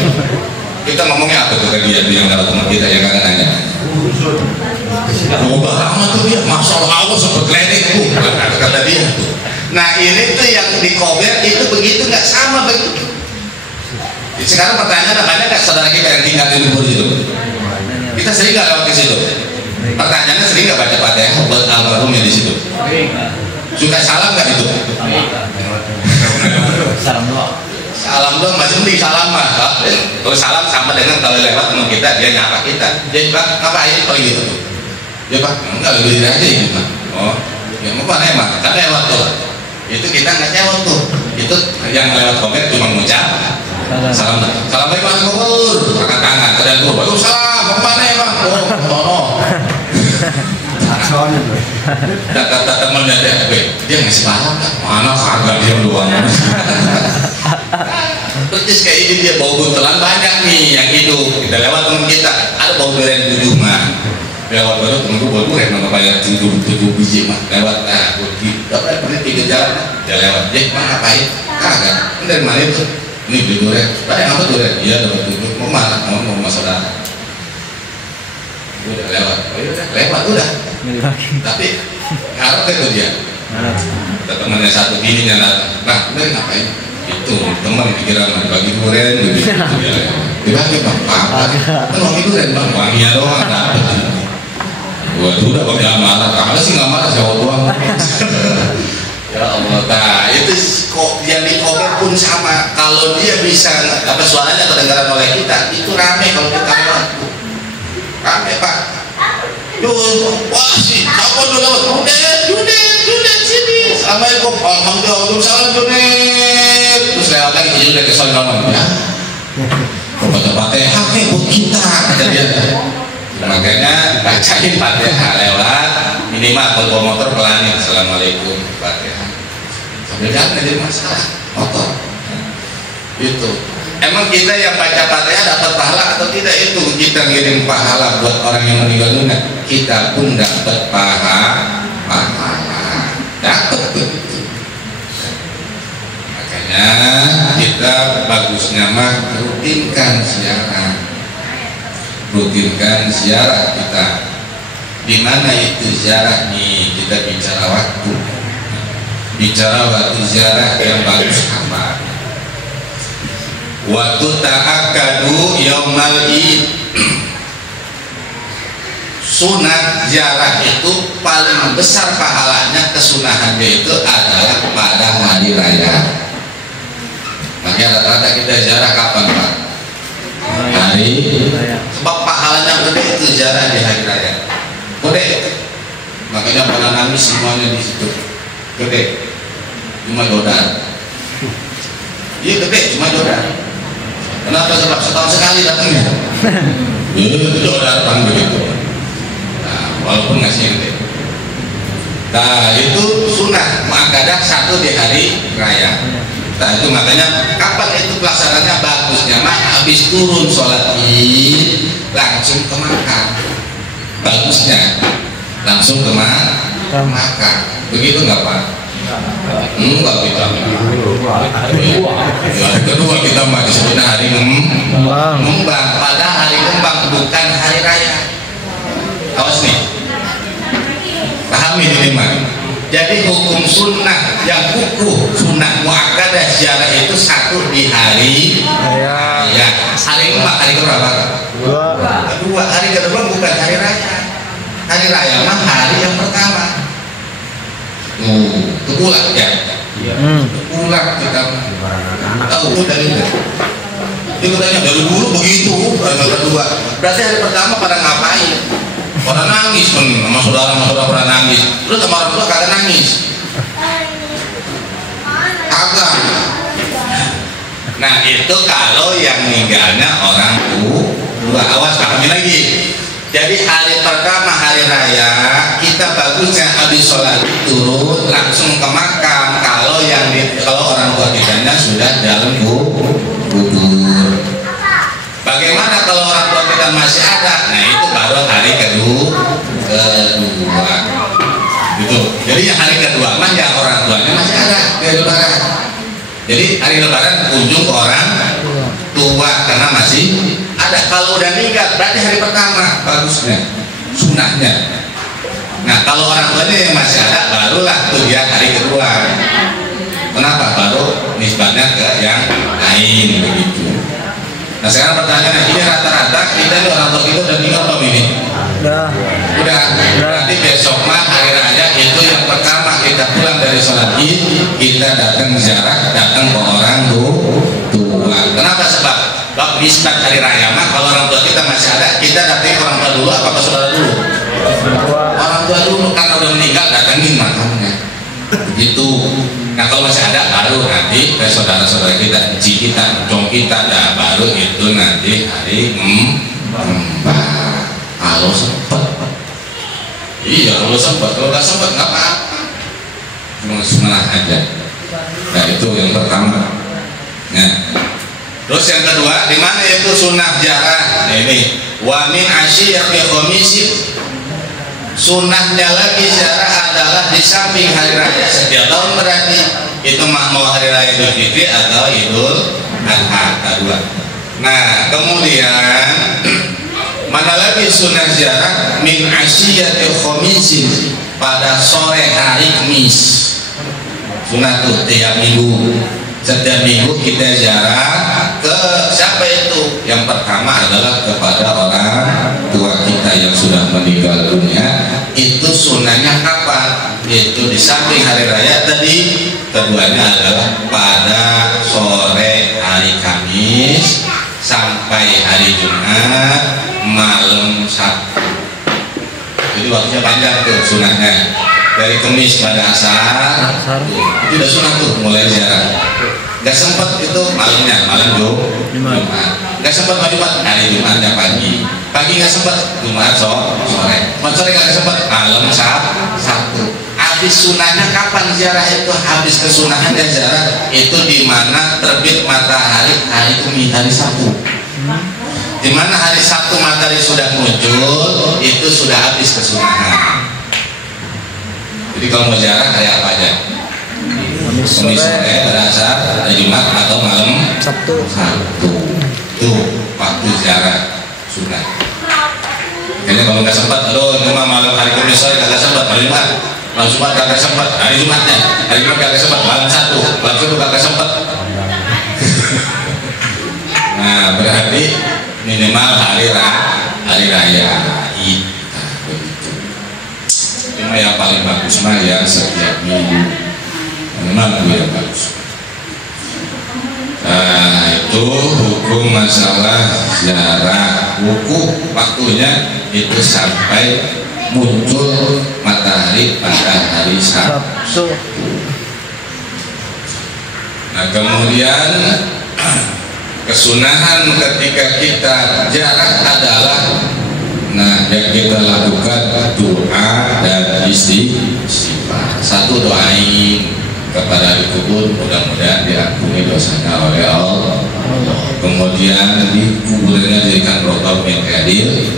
Kita ngomongnya apa tuh tadi yang lewat teman kita yang nggak nanya? Mau amat tuh dia, masalah Allah sebut ledek bu, kata dia. Nah ini tuh yang di kober itu begitu nggak sama begitu. Sekarang pertanyaan banyak nggak saudara kita yang tinggal di lubur itu? Kita sering nggak lewat ke situ? Pertanyaannya sering nggak baca Fatihah buat almarhumnya di situ? Suka salam nggak itu? Salam doang masih mending salam mah. Kalau salam sama dengan kalau lewat teman kita dia nyapa kita. Dia Pak ngapain kalau gitu? Ya Pak enggak lebih aja ini Pak. Oh ya mau mana emang? Kan lewat tuh. Itu kita nggak lewat tuh. Itu yang lewat komen cuma ngucap. Salam, assalamualaikum warahmatullahi wabarakatuh. Angkat tangan, ada gua. Waalaikumsalam. Mau mana emang? Oh, kata temannya dia ngasih salam kan? Mana kagak dia doang. Persis kayak ini dia bau buntelan banyak nih yang hidup. Kita lewat teman kita, ada bau durian 7 mah. Lewat baru temen gua bau durian nama bayar 7 biji mah. Lewat nah, gua pernah tiga jalan, dia lewat. Dia mah ngapain? Kagak. Dari mana itu? Ini beli durian, ada yang apa durian? Iya dapat durian, mau mana? Mau saudara. Udah lewat, oh iya lewat udah. Tapi ngarep itu dia. Ada temannya satu bininya datang. Nah, dari ngapain? Itu teman pikiran bagi durian, dibagi bang, apa? Kan wangi durian bang, wanginya doang dapat. Gua udah kok jangan marah, kagak sih nggak marah siapa doang. Ya Allah, nah itu kok yang di kober pun sama. Kalau dia bisa apa suaranya kedengaran oleh kita, itu rame kalau kita lewat. Rame Pak. Wah sih, apa dulu lewat? Junet sini. Assalamualaikum, alhamdulillah, salam Junet. Terus lewat lagi Junet ke sana ngomong ya. Baca Fatihah buat kita, kata dia. Makanya bacain Fatihah lewat. Minimal kalau motor pelanin assalamualaikum Fatihah. Sambil jalan jadi masalah motor. Itu. Emang kita yang baca Fatihah dapat pahala atau tidak? Itu kita ngirim pahala buat orang yang meninggal dunia. Kita pun dapat pahala. Dapat begitu. Makanya kita bagusnya mah rutinkan ziarah. Rutinkan ziarah kita. Di mana itu ziarah nih? Kita bicara waktu. Bicara waktu ziarah yang bagus apa? Waktu ta'akadu yaumal id. Sunat ziarah itu paling besar pahalanya, kesunahannya itu adalah pada hari raya. Makanya rata-rata kita ziarah kapan Pak? Hari raya. Sebab pahalanya gede itu ziarah di hari raya. Gede. Makanya pada nangis semuanya di situ. Gede. Cuma jodan. Iya gede, cuma jodan. Kenapa? Sebab setahun sekali datangnya. Itu datang begitu. Nah, walaupun ngasih gede. Nah, itu sunat muakkadah satu di hari raya. Nah, itu makanya kapan itu pelaksananya bagusnya mah habis turun sholat id langsung ke Makkah. Bagusnya langsung ke Makkah. Begitu nggak Pak? Enggak kita. Hari kedua kita mah disebutnya hari ngembang. Padahal hari ngembang bukan hari raya. Awas nih. Pahami ini mah. Jadi hukum sunnah yang kukuh, sunnah muakkadah ziarah itu satu di hari ya. Hari keempat, hari keberapa? Dua. Hari kedua bukan hari raya. Hari raya mah hari yang pertama. Tegulang ya. Tegulang kita tahu dari itu. Dia katanya dari dulu begitu, hari kedua. Berarti hari pertama pada ngapain? Pada nangis pun, sama saudara-saudara pada nangis. Terus sama orang tua kagak nangis. Kagak. Nah itu kalau yang meninggalnya orang tua. Awas kami lagi. Jadi hari pertama hari raya kita bagusnya habis sholat turun langsung ke makam. Kalau orang tua kitanya sudah dalam kubur. Bagaimana kalau orang tua kita masih ada? Nah itu baru hari kedua. Gitu. Jadi yang hari kedua mah yang orang tuanya masih ada di lebaran. Jadi hari lebaran kunjung ke orang tua karena masih ada. Kalau udah meninggal berarti hari pertama bagusnya, sunahnya. Nah kalau orang tuanya yang masih ada barulah tuh dia hari kedua. Kenapa? Baru nisbatnya ke yang lain begitu. Nah sekarang pertanyaannya, ini rata-rata kita nih orang tua kita udah meninggal belum ini? Udah. Berarti besok mah hari raya itu yang pertama kita pulang dari sholat id kita datang ziarah, datang ke orang tua. Kenapa? Sebab nisbat hari raya mah kalau orang tua kita masih ada kita datang ke orang tua dulu apa ke saudara dulu? Orang tua dulu karena udah meninggal datangin makamnya. Begitu. Nah kalau masih ada baru nanti ke saudara-saudara kita, encik kita, encong kita, nah baru itu nanti hari keempat. Kalau sempat, iya kalau sempat, kalau nggak sempat nggak apa-apa, cuma sunnah aja. Nah itu yang pertama. Nah terus yang kedua, di mana itu sunnah ziarah? Nah ini wamin asyiyati komisi. Sunnahnya lagi ziarah adalah di samping hari raya setiap tahun berarti itu mau hari raya Idul Fitri atau Idul Adha kedua. Nah kemudian mana lagi sunnah ziarah min asyiyatil khamisin pada sore hari Kamis. Sunnah tuh tiap minggu. Setiap minggu kita ziarah ke siapa itu? Yang pertama adalah kepada orang tua kita yang sudah meninggal dunia. Itu sunnahnya kapan? Itu di samping hari raya tadi. Keduanya adalah pada sore hari Kamis sampai hari Jumat malam Sabtu. Jadi waktunya panjang tuh sunnahnya. Dari Kamis pada asar itu udah sunnah tuh mulai ziarah. Gak sempat itu malamnya, malam Jumat. Gak sempat Jumat, hari Jumatnya pagi. Pagi gak sempat, Jumat sore. Sore gak sempat, malam Sabtu. Habis sunahnya kapan ziarah itu? Habis kesunahan dan ziarah itu di mana terbit matahari hari Kamis, hari Sabtu. Di mana hari Sabtu matahari sudah muncul, itu sudah habis kesunahan. Jadi kalau mau ziarah hari apa aja? Kamis sore, pada asar, hari Jumat atau malam Sabtu. Itu waktu ziarah sunnah. Kayaknya kalau nggak sempat, aduh ini mah malam hari Kamis sore kagak sempat, hari Jumat, malam Jumat kagak sempat, hari Jumatnya, hari Jumat kagak sempat, malam Sabtu kagak sempat. Nah berarti minimal hari raya Id. Cuma yang paling bagus mah yang setiap minggu. Memang itu yang bagus. Nah itu hukum masalah ziarah. Wukuf waktunya itu sampai muncul matahari pada hari Sabtu. Nah kemudian kesunahan ketika kita ziarah adalah nah yang kita lakukan doa dan istighfar. Satu doain kepada di kubur mudah-mudahan diampuni dosanya oleh Allah. Kemudian di kuburnya diberikan roh min adil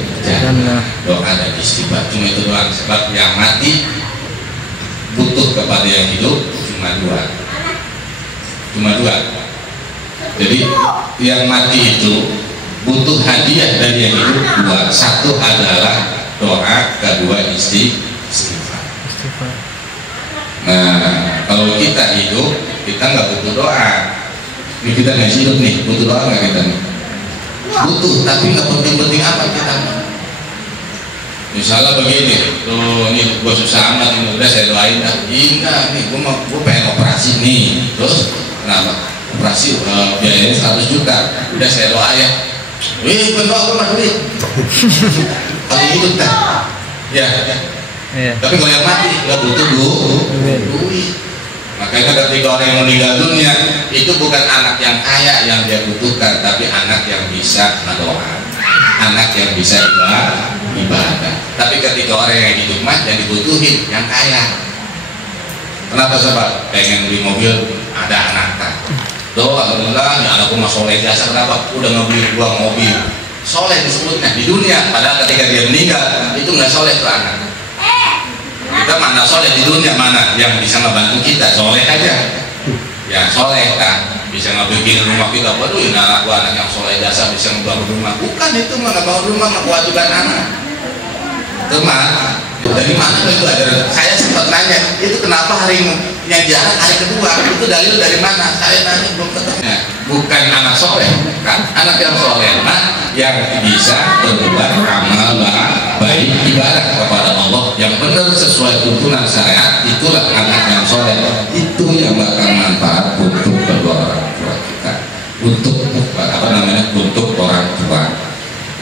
doa dan istighfar. Cuma itu doang, sebab yang mati butuh kepada yang hidup cuma dua. Jadi yang mati itu butuh hadiah dari yang hidup dua. Satu adalah doa, kedua istighfar. Nah, kalau kita hidup, kita nggak butuh doa. Ini kita nggak hidup nih, butuh doa nggak kita nih? Butuh, tapi nggak penting-penting apa kita. Misalnya begini, tuh ini gue susah amat, ini udah saya doain dah. Enggak nih, gue pengen operasi nih. Terus kenapa? Operasi biayanya 100 juta. Udah saya doa ya. Bukan doa, gue mah duit. Kalau hidup kan, ya. Tapi kalau yang mati nggak butuh duit. Makanya ketika orang yang meninggal dunia itu bukan anak yang kaya yang dia butuhkan, tapi anak yang bisa berdoa, anak yang bisa ibadah. Tapi ketika orang yang hidup mah yang dibutuhin yang kaya. Kenapa sebab pengen beli mobil ada anaknya. Doa alhamdulillah ya anakku mah soleh jasa, kenapa udah ngebeli gua mobil. Soleh disebutnya di dunia, padahal ketika dia meninggal itu nggak soleh tuh anak. Kita mana soleh di dunia, mana yang bisa ngebantu kita soleh aja ya, soleh kan bisa ngebikin rumah kita. Waduh ini anak gua anak yang soleh jasa bisa ngebangun rumah. Bukan, itu mah ngebangun rumah mah kewajiban anak. Itu mah dari mana itu ajaran? Saya sempat nanya itu kenapa hari yang jalan hari kedua, itu dalil dari mana? Saya nanya belum ketemu. Bukan anak soleh, kan anak yang soleh mah yang bisa berbuat amal baik ibadah kepada Allah yang benar sesuai tuntunan syariat, itulah anak yang soleh. Itu yang bakal manfaat untuk kedua orang tua kita, untuk apa namanya, untuk orang tua.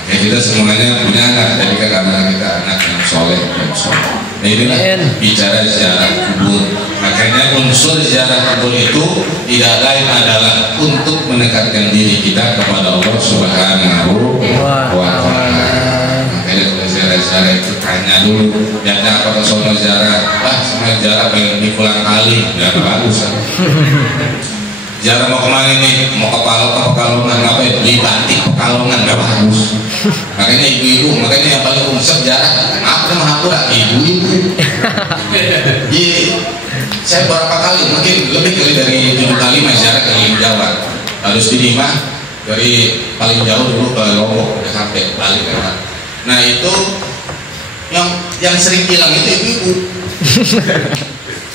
Ya kita semuanya punya anak, jadi karena kita anak yang soleh dan soleh. Nah inilah bicara ziarah kubur. Makanya unsur ziarah kubur itu tidak lain adalah untuk mendekatkan diri kita kepada Allah Subhanahu wa Ta'ala. Makanya kalau ziarah itu tanya dulu, jangan apa ke sono ziarah, sama ziarah pengen di pulang kali, nggak bagus. Ziarah mau kemana nih? Mau ke Pekalongan, ngapain? Beli batik Pekalongan, nggak bagus. Makanya ibu-ibu, makanya yang paling umum ziarah, maaf mah aku lah ibu-ibu. Iya, saya berapa kali, mungkin lebih dari 7 kali ziarah ke Jawa. Harus di mah dari paling jauh dulu ke Lombok, udah sampai balik kan. Nah itu yang sering hilang itu ibu-ibu.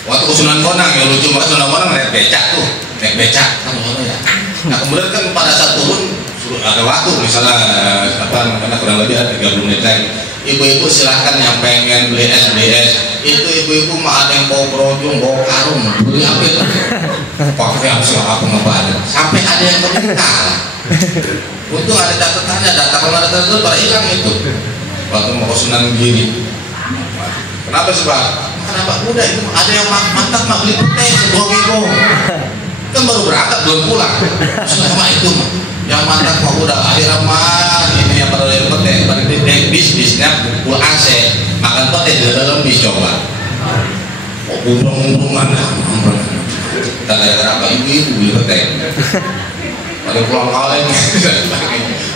Waktu ke Sunan Bonang yang lucu banget, Sunan Bonang naik becak tuh, naik becak kan ya. Nah kemudian kan pada saat turun ada waktu misalnya apa namanya kurang lebih ada 30 menit lagi. Ibu-ibu silahkan yang pengen beli es, itu ibu-ibu mah ada yang bawa berojong, bawa karung, beli apa itu? Pakai yang siapa ngebadan, sampai ada yang terluka. Untung ada catatannya, data kalau ada catatan pada hilang itu. Waktu mau ke Sunan Giri. Kenapa sih Pak? Kenapa udah itu ada yang mantap mah beli pete sebogego. Kan baru berangkat belum pulang. Selama itu yang mantap kok udah akhirnya mah ini yang pada pete, pada bisnya full AC, makan pete di dalam bis coba. Oh umrung mana? Kita gara-gara apa ibu beli pete. Pada pulang kaleng.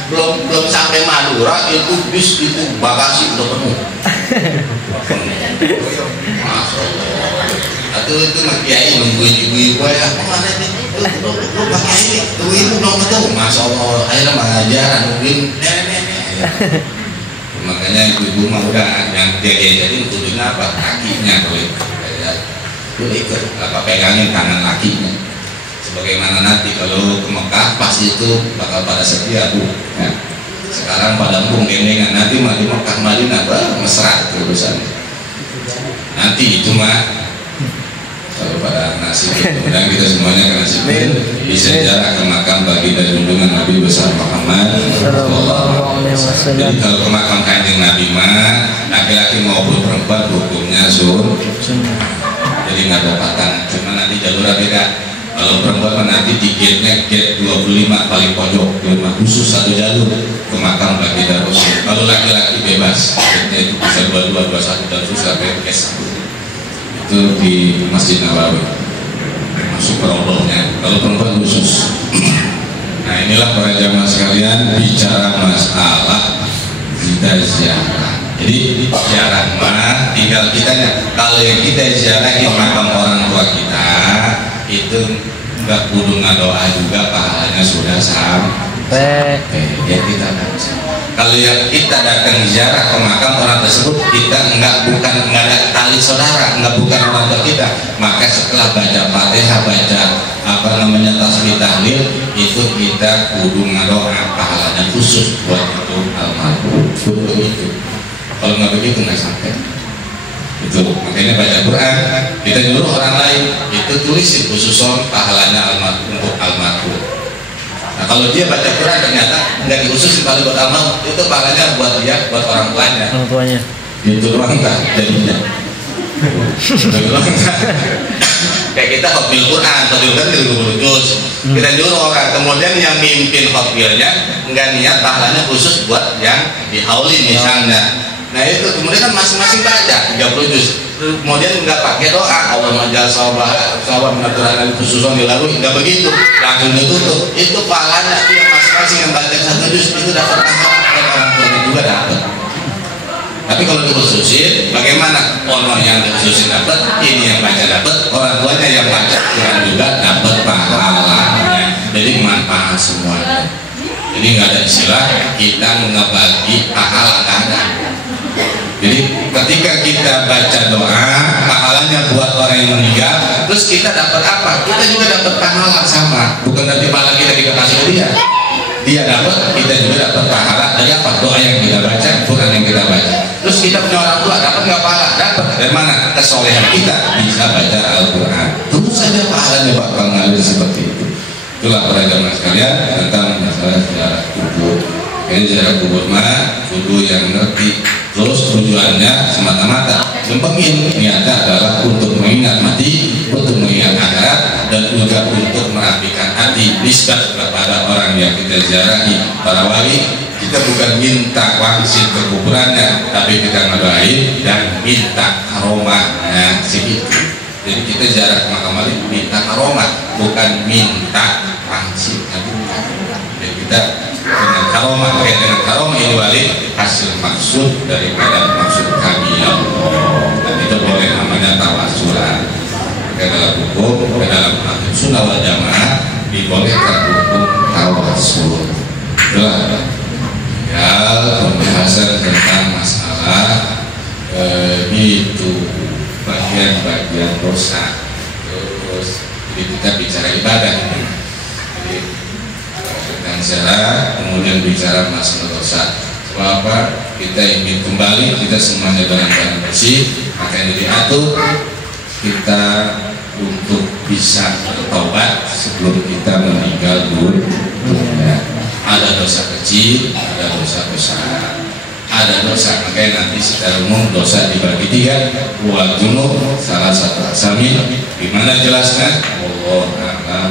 belum sampai Madura itu bis itu bagasi udah penuh. Masya Allah. Itu nak kiai nungguin ibu-ibu ya. Mana nih? Lu pakai ini, ibu belum ketemu. Masya Allah. Akhirnya mengajar nungguin nenek. Makanya ibu-ibu mah udah yang dia jadi tujuannya apa? Kakinya boleh. Lu ikut apa pegangin tangan lakinya. Bagaimana nanti kalau ke Mekah pasti itu bakal pada setia Bu ya. Sekarang pada empung gendengan, nanti mah di Mekah Madinah mesra urusan. Nanti itu mah kalau pada nasib mudah kita semuanya ke nasib bisa jarak ke makam baginda junjungan Nabi besar Muhammad sallallahu alaihi wasallam. Jadi kalau ke makam Kanjeng Nabi mah laki-laki maupun perempuan hukumnya jadi nggak ada patang, cuma nanti jalurnya beda. Kalau perempuan nanti di gate-nya gate 25 paling pojok, khusus satu jalur ke makam baginda Rasul. Kalau laki-laki bebas, gate-nya itu bisa 22, 21 dan susah bebas. Itu di Masjid Nabawi, masuk perobohnya. Kalau perempuan khusus. Nah inilah para jamaah sekalian bicara masalah kita ziarah. Jadi ziarah mah tinggal kitanya. Kalau yang kita ziarahin makam orang tua kita itu nggak kudu ngadoa juga, pahalanya sudah sampai ya kita kan Kalau yang kita datang ziarah ke makam orang tersebut, kita bukan ada tali saudara, bukan orang tua kita, maka setelah baca Fatihah, baca tasbih tahlil, itu kita kudu ngadoa pahalanya khusus buat itu almarhum. Kudu itu. Kalau nggak begitu nggak sampai. Itu makanya baca Quran, kita nyuruh orang lain itu tulisin khususon pahalanya untuk almarhum. Nah kalau dia baca Quran ternyata nggak dikhususin paling buat almarhum, itu pahalanya buat dia, buat orang tuanya. Orang tuanya. Itu doang tak jadinya. Kayak kita khotbil Quran kan 30 juz. Kita nyuruh orang, kemudian yang mimpin khotbilnya nggak niat pahalanya khusus buat yang dihaulin misalnya. Nah itu kemudian kan masing-masing baca 30 juz. Kemudian nggak pakai doa Allah majal sawah menaturan khususon dilalui, nggak begitu, langsung ditutup. Itu pahalanya yang masing-masing yang baca 1 juz itu dapat pahala, dan orang tuanya juga dapat. Tapi kalau dikhususin, bagaimana? Orang yang dikhususin dapat, ini yang baca dapat, orang tuanya yang baca Quran juga dapat pahalanya. Jadi manfaat semuanya. Jadi nggak ada istilah kita ngebagi pahala, nggak ada. Jadi ketika kita baca doa, pahalanya buat orang yang meninggal, terus kita dapat apa? Kita juga dapat pahala sama. Bukan nanti pahala kita kasih ke dia dapat, kita juga dapat pahala dari apa? Doa yang kita baca, Quran yang kita baca. Terus kita punya orang tua, dapat nggak pahala? Dapat. Dari mana? Kesolehan kita bisa baca Al-Quran. Terus saja pahalanya bakal ngalir seperti itu. Itulah para jamaah sekalian tentang masalah sejarah kubur. Ini sejarah kubur mah kudu yang ngerti. Terus tujuannya semata-mata sempengin, niatnya adalah untuk mengingat mati, untuk mengingat akhirat, dan juga untuk merapikan hati nisbat kepada orang yang kita ziarahi, para wali. Kita bukan minta wangsit ke kuburannya, tapi kita ngedoain dan minta karomahnya segitu. Jadi kita ziarah ke makam wali minta karomah, bukan minta wangsit. Jadi kita dengan karomah, dengan karomah ini wali hasil maksud daripada maksud kami ya Allah, dan itu boleh namanya tawasulan. Dalam hukum, dalam ahli sunnah wal jamaah dibolehkan hukum tawasul. Itulah pembahasan tentang masalah itu bagian-bagian dosa. Terus jadi kita bicara ibadah ini. Jadi tentang syarat, kemudian bicara masalah dosa. Sebab apa? Kita ingin kembali, kita semuanya dalam keadaan bersih, maka ini diatur kita untuk bisa bertobat sebelum kita meninggal dunia. Ada dosa kecil, ada dosa besar. Ada dosa, makanya nanti secara umum dosa dibagi 3. Wal junub salah satu asami. Gimana jelasnya? Allah a'lam.